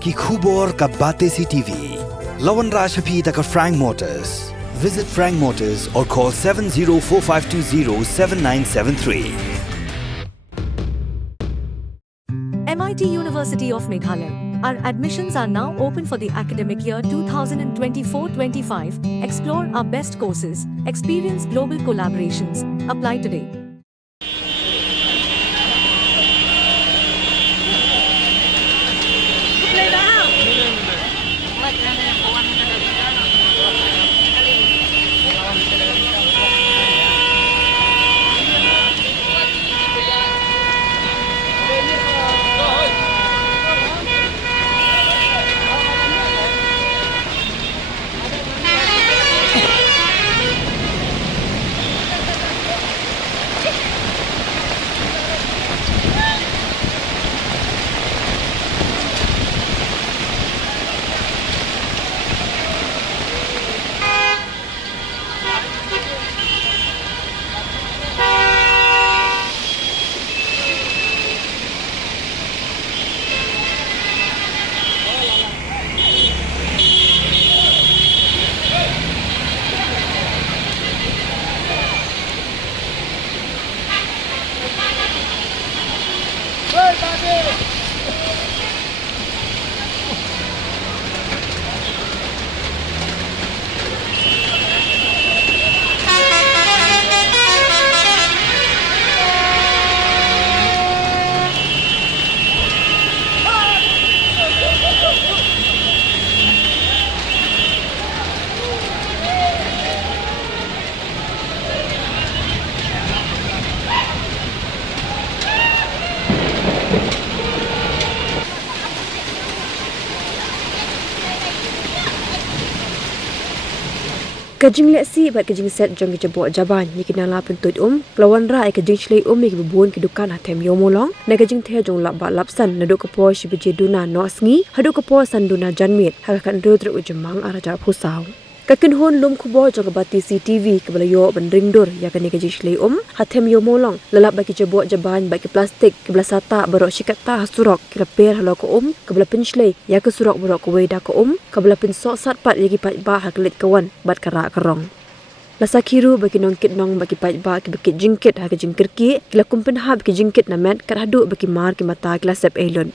ki khubor ka Batesi TV. Lawan Rashaphi taka Frank Motors. Visit Frank Motors or call 7045207973. MIT University of Meghalaya. Our admissions are now open for the academic year 2024-25. Explore our best courses, experience global collaborations. Apply today. Ka Jinglehsih bat ka Jingset jong ke jebok jaban ni kinala pentut lawan ra ka Shlei mi bubun ke Dukan Ïewmawlong na ka jing the jong lap ba lapsan na do ka po shi beje duna no sngi hadu ka po san duna janmit ha kan ro tru ujemang araja phusau ka kinhon lum khubo jong ka Batesi TV ke balayo ban ringdur ya ka ni ka Shlei Ïewmawlong lalap ba ke jebok jaban ba ke plastik ke belasata baro shikata Surok ke per halo ko ke bala Shlei ya ke Surok baro ko weda ko ke bala sok sat pat yagi pat ba ha kelit kawan bat kara karong Lasa kiru bagi nongkit nong bagi pait ba ki bagi jingkit ha ke jingkir ki kila kumpen ha bagi jingkit na met kat hadu bagi mar ki mata kila sep elon